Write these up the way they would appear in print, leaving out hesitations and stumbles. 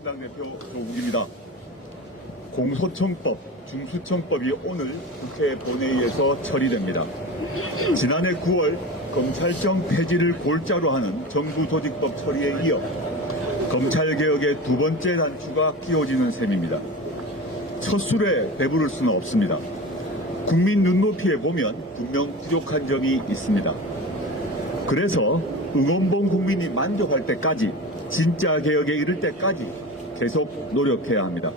민주신당 대표 조국입니다. 공소청법, 중수청법이 오늘 국회 본회의에서 처리됩니다. 지난해 9월 검찰청 폐지를 골자로 하는 정부조직법 처리에 이어 검찰개혁의 두 번째 단추가 끼워지는 셈입니다. 첫 술에 배부를 수는 없습니다. 국민 눈높이에 보면 분명 부족한 점이 있습니다. 그래서 응원봉 국민이 만족할 때까지, 진짜 개혁에 이를 때까지 계속 노력해야 합니다.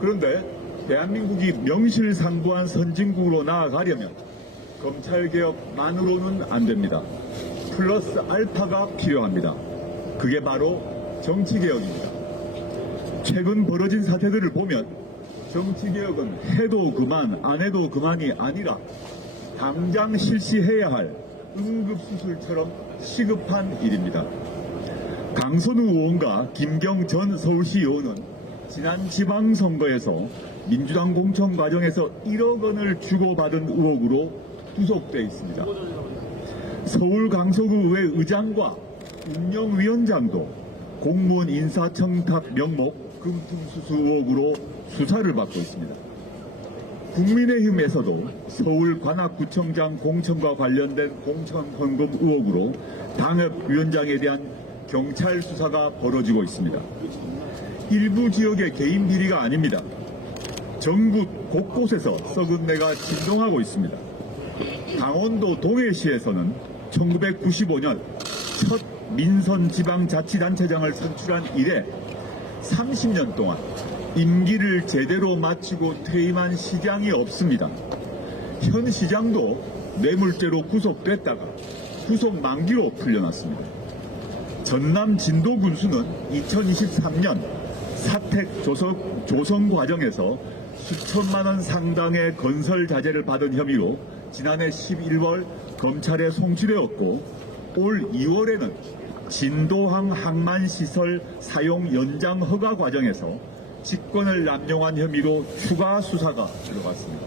그런데 대한민국이 명실상부한 선진국으로 나아가려면 검찰개혁만으로는 안 됩니다. 플러스 알파가 필요합니다. 그게 바로 정치개혁입니다. 최근 벌어진 사태들을 보면 정치개혁은 해도 그만 안 해도 그만이 아니라 당장 실시해야 할 응급수술처럼 시급한 일입니다. 강선우 의원과 김경 전 서울시 의원은 지난 지방선거에서 민주당 공천 과정에서 1억 원을 주고받은 의혹으로 구속돼 있습니다. 서울 강서구의회 의장과 운영위원장도 공무원 인사청탁 명목 금품수수 의혹으로 수사를 받고 있습니다. 국민의힘에서도 서울 관악구청장 공천과 관련된 공천 헌금 의혹으로 당협위원장에 대한 경찰 수사가 벌어지고 있습니다. 일부 지역의 개인 비리가 아닙니다. 전국 곳곳에서 썩은 내가 진동하고 있습니다. 강원도 동해시에서는 1995년 첫 민선지방자치단체장을 선출한 이래 30년 동안 임기를 제대로 마치고 퇴임한 시장이 없습니다. 현 시장도 뇌물죄로 구속됐다가 구속 만기로 풀려났습니다. 전남 진도군수는 2023년 사택 조성 과정에서 수천만 원 상당의 건설 자재를 받은 혐의로 지난해 11월 검찰에 송치되었고, 올 2월에는 진도항 항만시설 사용 연장 허가 과정에서 직권을 남용한 혐의로 추가 수사가 들어갔습니다.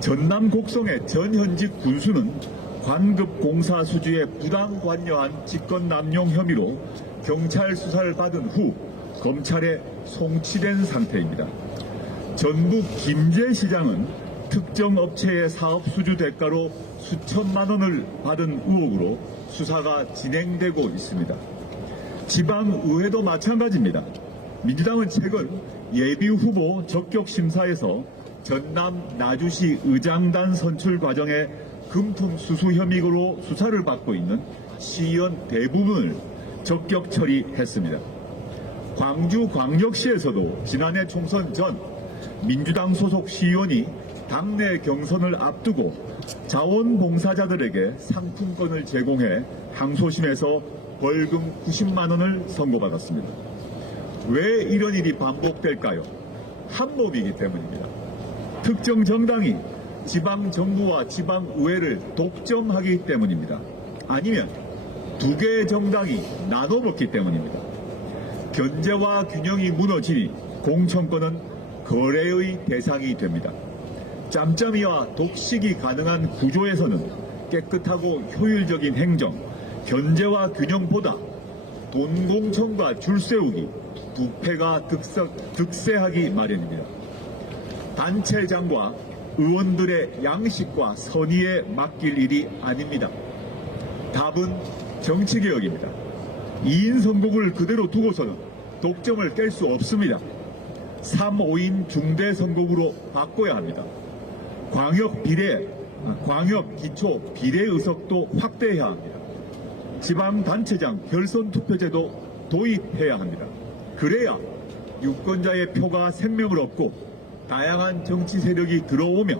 전남 곡성의 전현직 군수는 관급 공사 수주에 부당 관여한 직권 남용 혐의로 경찰 수사를 받은 후 검찰에 송치된 상태입니다. 전북 김제시장은 특정 업체의 사업 수주 대가로 수천만 원을 받은 의혹으로 수사가 진행되고 있습니다. 지방의회도 마찬가지입니다. 민주당은 최근 예비후보 적격심사에서 전남 나주시 의장단 선출 과정에 금품수수 혐의로 수사를 받고 있는 시의원 대부분을 적격 처리했습니다. 광주광역시에서도 지난해 총선 전 민주당 소속 시의원이 당내 경선을 앞두고 자원봉사자들에게 상품권을 제공해 항소심에서 벌금 90만 원을 선고받았습니다. 왜 이런 일이 반복될까요? 한몸이기 때문입니다. 특정 정당이 지방정부와 지방의회를 독점하기 때문입니다. 아니면 두 개의 정당이 나눠먹기 때문입니다. 견제와 균형이 무너지니 공천권은 거래의 대상이 됩니다. 짬짬이와 독식이 가능한 구조에서는 깨끗하고 효율적인 행정, 견제와 균형보다 돈 공천과 줄 세우기, 두 패가 득세하기 마련입니다. 단체장과 의원들의 양식과 선의에 맡길 일이 아닙니다. 답은 정치개혁입니다. 2인 선거구를 그대로 두고서는 독점을 깰 수 없습니다. 3, 5인 중대 선거구로 바꿔야 합니다. 광역 기초 비례 의석도 확대해야 합니다. 지방단체장 결선 투표제도 도입해야 합니다. 그래야 유권자의 표가 생명을 얻고 다양한 정치 세력이 들어오며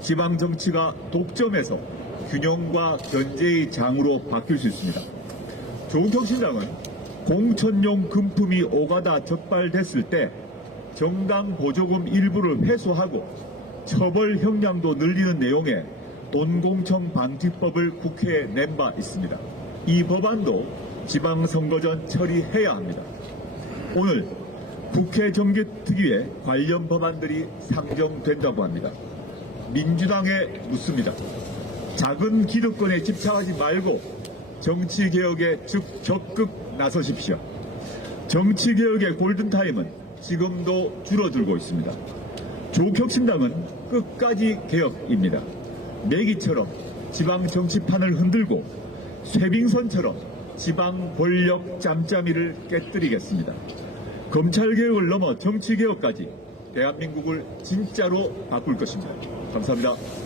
지방 정치가 독점에서 균형과 견제의 장으로 바뀔 수 있습니다. 조국혁신당은 공천용 금품이 오가다 적발됐을 때 정당 보조금 일부를 회수하고 처벌 형량도 늘리는 내용의 돈공천 방지법을 국회에 낸 바 있습니다. 이 법안도 지방선거 전 처리해야 합니다. 오늘 국회 정기특위에 관련 법안들이 상정된다고 합니다. 민주당에 묻습니다. 작은 기득권에 집착하지 말고 정치개혁에 적극 나서십시오. 정치개혁의 골든타임은 지금도 줄어들고 있습니다. 조국혁신당은 끝까지 개혁입니다. 내기처럼 지방 정치판을 흔들고 쇠빙선처럼 지방 권력 짬짬이를 깨뜨리겠습니다. 검찰개혁을 넘어 정치개혁까지 대한민국을 진짜로 바꿀 것입니다. 감사합니다.